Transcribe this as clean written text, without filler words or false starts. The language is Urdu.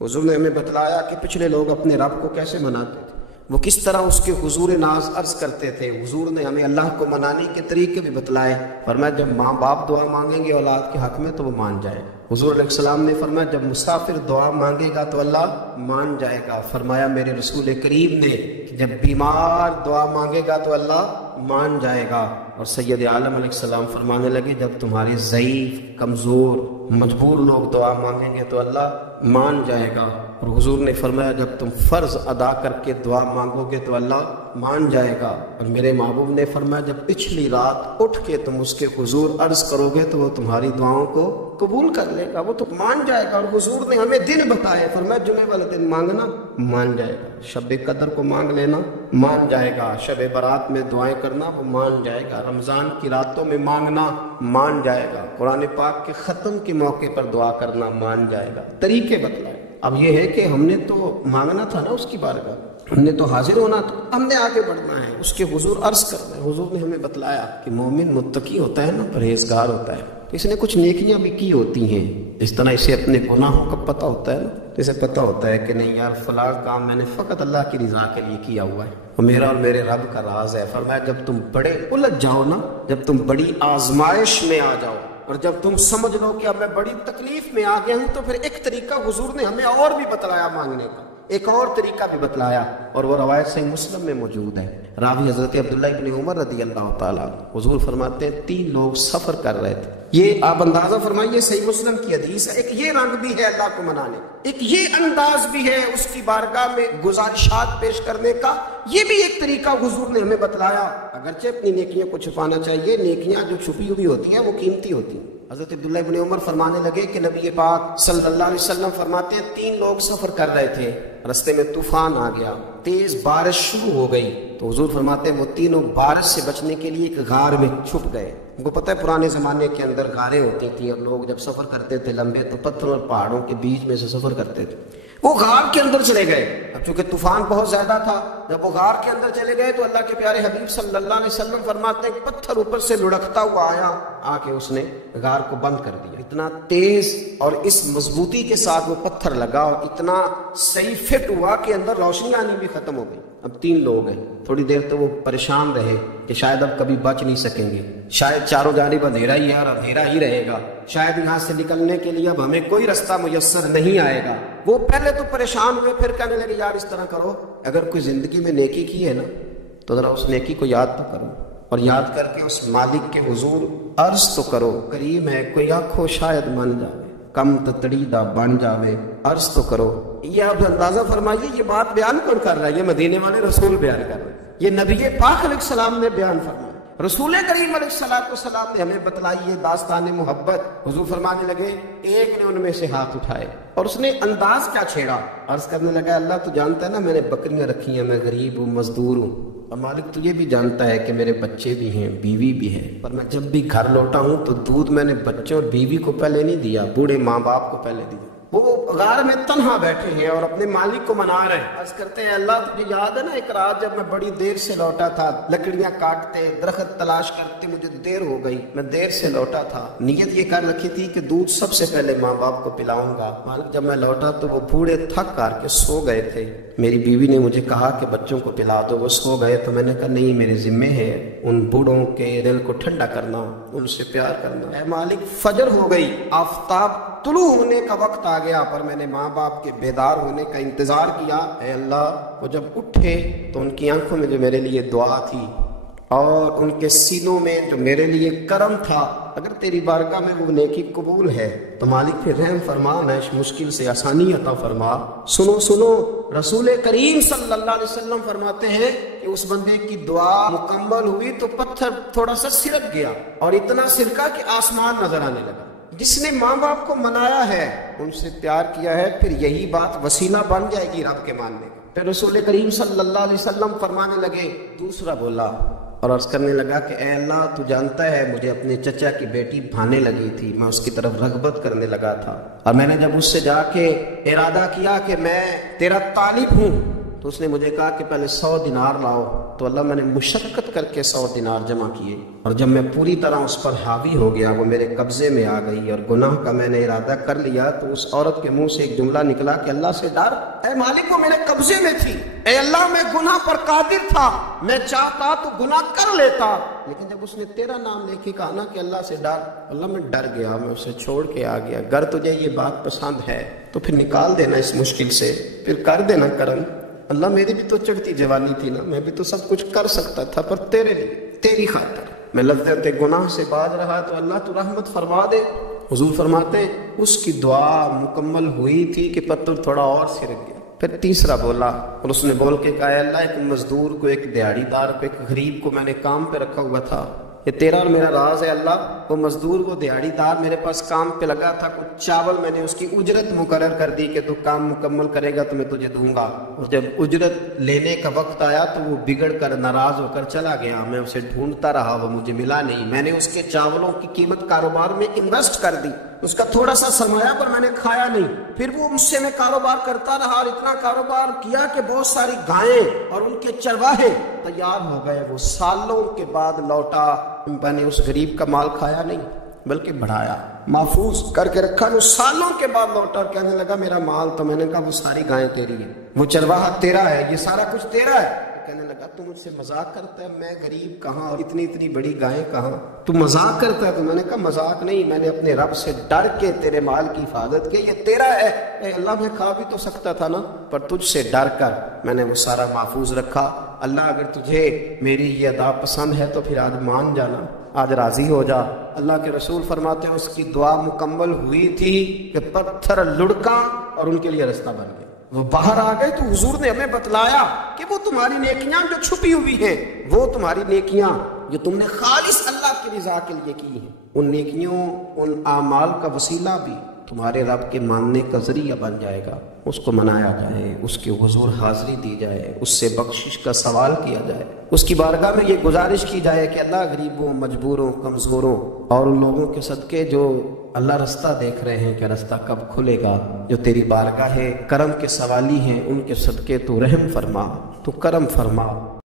حضور نے ہمیں بتلایا کہ پچھلے لوگ اپنے رب کو کیسے مناتے تھے، وہ کس طرح اس کے حضور ناز عرض کرتے تھے۔ حضور نے ہمیں اللہ کو منانے کے طریقے بھی بتلائے۔ فرمایا جب ماں باپ دعا مانگیں گے اولاد کے حق میں تو وہ مان جائے گا۔ حضور علیہ السلام نے فرمایا جب مسافر دعا مانگے گا تو اللہ مان جائے گا۔ فرمایا میرے رسول کریم نے کہ جب بیمار دعا مانگے گا تو اللہ مان جائے گا۔ اور سید عالم علیہ السلام فرمانے لگے جب تمہاری ضعیف، کمزور، مجبور لوگ دعا مانگیں گے تو اللہ مان جائے گا۔ اور حضور نے فرمایا جب تم فرض ادا کر کے دعا مانگو گے تو اللہ مان جائے گا۔ اور میرے محبوب نے فرمایا جب پچھلی رات اٹھ کے تم اس کے حضور عرض کرو گے تو وہ تمہاری دعاؤں کو قبول کر لے گا، وہ تو مان جائے گا۔ اور حضور نے ہمیں دن بتائے، فرمایا جمعے والے دن مانگنا مان جائے گا، شب قدر کو مانگ لینا مان جائے گا، شب برات میں دعائیں کرنا وہ مان جائے گا، رمضان کی راتوں میں مانگنا مان جائے گا، قرآن پاک کے ختم کے موقع پر دعا کرنا مان جائے گا۔ طریقے بتلائے۔ اب یہ ہے کہ ہم نے تو مانگنا تھا نا اس کی بارگاہ، ہم نے تو حاضر ہونا تھا، ہم نے آگے بڑھنا ہے، اس کے حضور عرض کرنا ہے۔ حضور نے ہمیں بتلایا کہ مومن متقی ہوتا ہے نا، پرہیزگار ہوتا ہے، تو اس نے کچھ نیکیاں بھی کی ہوتی ہیں، اس طرح اسے اپنے گناہوں کا پتہ ہوتا ہے نا، تو اسے پتہ ہوتا ہے کہ نہیں یار فلاں کام میں نے فقط اللہ کی رضا کے لیے کیا ہوا ہے، اور میرا اور میرے رب کا راز ہے۔ فرمایا جب تم بڑے الجھ جاؤ نا، جب تم بڑی آزمائش میں آ جاؤ اور جب تم سمجھ لو کہ اب میں بڑی تکلیف میں آ گیا ہوں، تو پھر ایک طریقہ حضور نے ہمیں اور بھی بتلایا مانگنے کا، ایک اور طریقہ بھی بتلایا، اور وہ روایت صحیح مسلم میں موجود ہے۔ راوی حضرت عبداللہ ابن عمر رضی اللہ تعالیٰ عنہ، حضور فرماتے ہیں 3 لوگ سفر کر رہے تھے، یہ آپ اندازہ فرمائیے صحیح مسلم کی حدیث ہے، ایک یہ رنگ بھی ہے اللہ کو منانے، ایک یہ انداز بھی ہے اس کی بارگاہ میں گزارشات پیش کرنے کا، یہ بھی ایک طریقہ حضور نے ہمیں بتلایا۔ اگرچہ اپنی نیکیوں کو چھپانا چاہیے، نیکیاں جو چھپی ہوئی ہوتی ہیں وہ قیمتی ہوتی ہیں۔ حضرت عبداللہ ابن عمر فرمانے لگے کہ نبی پاک صلی اللہ علیہ وسلم فرماتے ہیں 3 لوگ سفر کر رہے تھے، رستے میں طوفان آ گیا، تیز بارش شروع ہو گئی، تو حضور فرماتے ہیں وہ تینوں بارش سے بچنے کے لیے ایک غار میں چھپ گئے۔ ان کو پتہ ہے پرانے زمانے کے اندر غاریں ہوتی تھیں، اور لوگ جب سفر کرتے تھے لمبے تو پتھروں اور پہاڑوں کے بیچ میں سے سفر کرتے تھے، وہ غار کے اندر چلے گئے۔ اب چونکہ طوفان بہت زیادہ تھا، جب وہ غار کے اندر چلے گئے تو اللہ کے پیارے حبیب صلی اللہ علیہ وسلم فرماتے ہیں پتھر اوپر سے لڑکتا ہوا آیا، آ کے اس نے غار کو بند کر دیا۔ اتنا تیز اور اس مضبوطی کے ساتھ وہ پتھر لگا اور اتنا صحیح فٹ ہوا کہ اندر روشنی آنی بھی ختم ہو گئی۔ اب 3 لوگ ہیں، تھوڑی دیر تو وہ پریشان رہے کہ شاید اب کبھی بچ نہیں سکیں گے، شاید چاروں جانب اندھیرا ہی ہے اور اندھیرا ہی رہے گا، شاید یہاں سے نکلنے کے لیے اب ہمیں کوئی رستہ میسر نہیں آئے گا۔ وہ پہلے تو پریشان ہوئے، پھر کہنے لگے یار اس طرح کرو، اگر کوئی زندگی میں نیکی کی ہے نا تو ذرا اس نیکی کو یاد تو کرو، اور یاد کر کے اس مالک کے حضور عرض تو کرو، کریم ہے کوئی آنکھو شاید من جاوے، کم تتڑی دا بن جاوے، عرض تو کرو۔ یہ آپ اندازہ فرمائیے یہ بات بیان کون کر رہا ہے؟ یہ مدینے والے رسول بیان کر رہے ہیں، یہ نبی پاک علیہ السلام نے بیان فرمایا، رسول کریم علیہ السلام نے ہمیں بتلائی یہ داستان محبت۔ حضور فرمانے لگے ایک نے ان میں سے ہاتھ اٹھائے اور اس نے انداز کیا چھیڑا، عرض کرنے لگا اللہ تو جانتا ہے نا میں نے بکریاں رکھی ہیں، میں غریب ہوں، مزدور ہوں، اور مالک تجھے بھی جانتا ہے کہ میرے بچے بھی ہیں، بیوی بھی ہے، پر میں جب بھی گھر لوٹا ہوں تو دودھ میں نے بچوں اور بیوی کو پہلے نہیں دیا، بوڑھے ماں باپ کو پہلے دیا۔ وہ غار میں تنہا بیٹھے ہیں اور اپنے مالک کو منا رہے ہیں، عرض کرتے ہیں اللہ تجھے یاد ہے نا ایک رات جب میں بڑی دیر سے لوٹا تھا، لکڑیاں کاٹتے درخت تلاش کرتے مجھے دیر ہو گئی، میں دیر سے لوٹا تھا، نیت یہ کر رکھی تھی کہ دودھ سب سے پہلے ماں باپ کو پلاؤں گا، مالک جب میں لوٹا تو وہ بوڑھے تھک کر کے سو گئے تھے، میری بیوی نے مجھے کہا کہ بچوں کو پلا دو، وہ سو گئے، تو میں نے کہا نہیں میرے ذمے ہے ان بوڑھوں کے دل کو ٹھنڈا کرنا، ان سے پیار کرنا۔ اے مالک فجر ہو گئی، آفتاب طلوع ہونے کا وقت آ گیا، پر میں نے ماں باپ کے بیدار ہونے کا انتظار کیا، اے اللہ وہ جب اٹھے تو ان کی آنکھوں میں جو میرے لیے دعا تھی اور ان کے سینوں میں جو میرے لیے کرم تھا، اگر تیری بارگاہ میں وہ نیکی قبول ہے تو مالک پھر رحم فرما، نہ اس مشکل سے آسانی عطا فرما۔ سنو سنو، رسول کریم صلی اللہ علیہ وسلم فرماتے ہیں کہ اس بندے کی دعا مکمل ہوئی تو پتھر تھوڑا سا سرک گیا، اور اتنا سرکا کہ آسمان نظر آنے لگا۔ جس نے ماں باپ کو منایا ہے، ان سے پیار کیا ہے، پھر یہی بات وسیلہ بن جائے گی رب کے ماننے کا۔ پھر رسول کریم صلی اللہ علیہ وسلم فرمانے لگے، دوسرا بولا اور عرض کرنے لگا کہ اے اللہ تو جانتا ہے مجھے اپنے چچا کی بیٹی بھانے لگی تھی، میں اس کی طرف رغبت کرنے لگا تھا، اور میں نے جب اس سے جا کے ارادہ کیا کہ میں تیرا طالب ہوں، تو اس نے مجھے کہا کہ پہلے 100 دینار لاؤ. تو اللہ میں نے مشقت کر کے 100 دینار جمع کیے، اور جب میں پوری طرح اس پر حاوی ہو گیا، وہ میرے قبضے میں آ گئی اور گناہ کا میں نے ارادہ کر لیا، تو اس عورت کے منہ سے ایک جملہ نکلا کہ اللہ سے ڈر. اے مالک، وہ میرے قبضے میں تھی. اے اللہ، میں گناہ پر قادر تھا، میں چاہتا تو گناہ کر لیتا، لیکن جب اس نے تیرا نام لے کے کہا نا کہ اللہ سے ڈر، اللہ میں ڈر گیا، میں اسے چھوڑ کے آ گیا. اگر تجھے یہ بات پسند ہے تو پھر نکال دینا اس مشکل سے، پھر کر دینا کرم. اللہ، میری بھی تو چڑھتی جوانی تھی نا، میں بھی تو سب کچھ کر سکتا تھا، پر تیرے لیے، تیری خاطر میں لذت گناہ سے باز رہا، تو اللہ تو رحمت فرما دے. حضور فرماتے ہیں اس کی دعا مکمل ہوئی تھی کہ پتھر تھوڑا اور سرک گیا. پھر تیسرا بولا، اور اس نے بول کے کہا اللہ، ایک مزدور کو، ایک دیہڑی دار کو، ایک غریب کو میں نے کام پہ رکھا ہوا تھا. یہ تیرا اور میرا راز ہے اللہ. وہ مزدور، وہ دیہڑی دار میرے پاس کام پہ لگا تھا، کچھ چاول میں نے اس کی اجرت مقرر کر دی کہ تو کام مکمل کرے گا تو میں تجھے دوں گا. اور جب اجرت لینے کا وقت آیا تو وہ بگڑ کر ناراض ہو کر چلا گیا. میں اسے ڈھونڈتا رہا، وہ مجھے ملا نہیں. میں نے اس کے چاولوں کی قیمت کاروبار میں انویسٹ کر دی، اس کا تھوڑا سا سرمایہ پر میں نے کھایا نہیں. پھر وہ مجھ سے میں کاروبار کرتا رہا، اور اتنا کاروبار کیا کہ بہت ساری گائیں اور ان کے چرواہے تیار ہو گئے. وہ سالوں کے بعد لوٹا. میں نے اس غریب کا مال کھایا نہیں بلکہ بڑھایا، محفوظ کر کے رکھا. وہ سالوں کے بعد لوٹا اور کہنے لگا میرا مال. تو میں نے کہا وہ ساری گائیں تیری ہیں، وہ چرواہا تیرا ہے، یہ سارا کچھ تیرا ہے. کہنے لگا تو مجھ سے مذاق کرتا ہے، میں غریب کہاں اور اتنی بڑی گائیں کہاں، تو مذاق کرتا ہے. تو میں نے کہا مذاق نہیں، میں نے اپنے رب سے ڈر کے تیرے مال کی حفاظت کی، یہ تیرا ہے. اے اللہ، میں کھا بھی تو سکتا تھا نا، پر تجھ سے ڈر کر میں نے وہ سارا محفوظ رکھا. اللہ، اگر تجھے میری یہ ادا پسند ہے تو پھر آج مان جانا، آج راضی ہو جا. اللہ کے رسول فرماتے ہیں اس کی دعا مکمل ہوئی تھی کہ پتھر لڑکا اور ان کے لیے رستہ بن گیا. وہ باہر آ گئے تو حضور نے ہمیں بتلایا کہ وہ تمہاری نیکیاں جو چھپی ہوئی ہیں، وہ تمہاری نیکیاں جو تم نے خالص اللہ کی رضا کے لیے کی ہیں، ان نیکیوں، ان اعمال کا وسیلہ بھی تمہارے رب کے ماننے کا ذریعہ بن جائے گا. اس کو منایا جائے، اس کے حضور حاضری دی جائے، اس سے بخشش کا سوال کیا جائے، اس کی بارگاہ میں یہ گزارش کی جائے کہ اللہ، غریبوں، مجبوروں، کمزوروں اور ان لوگوں کے صدقے جو اللہ رستہ دیکھ رہے ہیں کہ رستہ کب کھلے گا، جو تیری بارگاہ کرم کے سوالی ہیں، ان کے صدقے تو رحم فرما، تو کرم فرما.